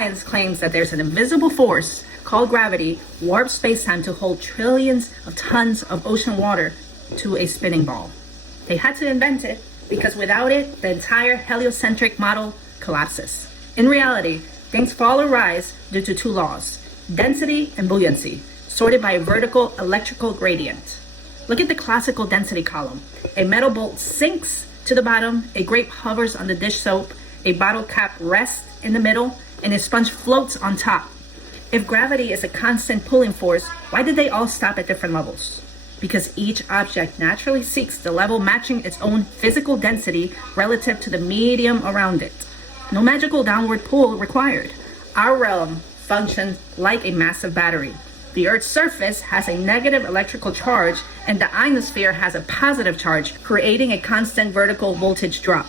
Science claims that there's an invisible force called gravity warps space-time to hold trillions of tons of ocean water to a spinning ball. They had to invent it because without it, the entire heliocentric model collapses. In reality, things fall or rise due to two laws: density and buoyancy, sorted by a vertical electrical gradient. Look at the classical density column. A metal bolt sinks to the bottom, a grape hovers on the dish soap, a bottle cap rests in the middle, and a sponge floats on top. If gravity is a constant pulling force, why did they all stop at different levels? Because each object naturally seeks the level matching its own physical density relative to the medium around it. No magical downward pull required. Our realm functions like a massive battery. The Earth's surface has a negative electrical charge, and the ionosphere has a positive charge, creating a constant vertical voltage drop.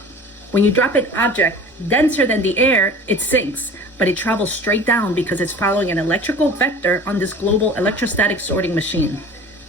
When you drop an object denser than the air, it sinks, but it travels straight down because it's following an electrical vector on this global electrostatic sorting machine.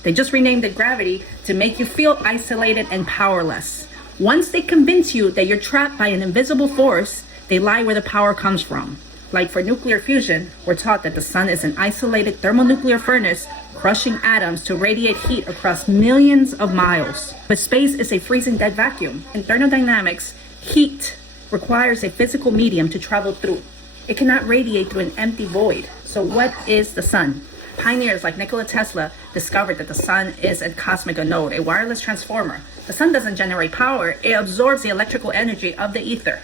They just renamed it gravity to make you feel isolated and powerless. Once they convince you that you're trapped by an invisible force, they lie where the power comes from. Like for nuclear fusion, we're taught that the sun is an isolated thermonuclear furnace crushing atoms to radiate heat across millions of miles. But space is a freezing dead vacuum. In thermodynamics, heat requires a physical medium to travel through. It cannot radiate through an empty void. So what is the sun? Pioneers like Nikola Tesla discovered that the sun is a cosmic anode, a wireless transformer. The sun doesn't generate power, it absorbs the electrical energy of the ether.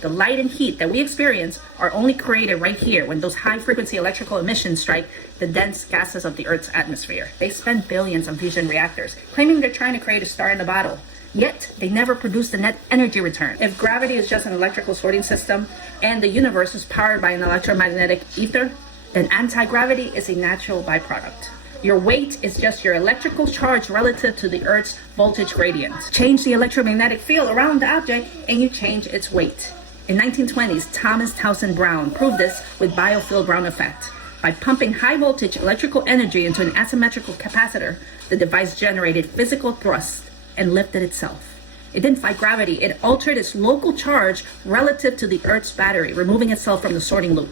The light and heat that we experience are only created right here when those high-frequency electrical emissions strike the dense gases of the Earth's atmosphere. They spend billions on fusion reactors, claiming they're trying to create a star in a bottle. Yet, they never produce the net energy return. If gravity is just an electrical sorting system and the universe is powered by an electromagnetic ether, then anti-gravity is a natural byproduct. Your weight is just your electrical charge relative to the Earth's voltage gradient. Change the electromagnetic field around the object and you change its weight. In 1920s, Thomas Townsend Brown proved this with Biot-Brown effect. By pumping high voltage electrical energy into an asymmetrical capacitor, the device generated physical thrust and lifted itself. It didn't fight gravity, it altered its local charge relative to the Earth's battery, removing itself from the sorting loop.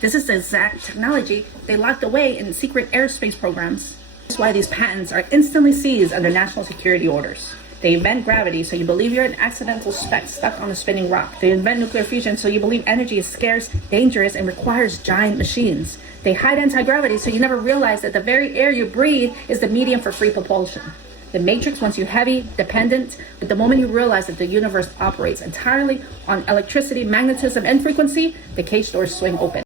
This is the exact technology they locked away in secret aerospace programs. That's why these patents are instantly seized under national security orders. They invent gravity so you believe you're an accidental speck stuck on a spinning rock. They invent nuclear fusion so you believe energy is scarce, dangerous, and requires giant machines. They hide anti-gravity so you never realize that the very air you breathe is the medium for free propulsion. The matrix wants you heavy, dependent, but the moment you realize that the universe operates entirely on electricity, magnetism, and frequency, the cage doors swing open.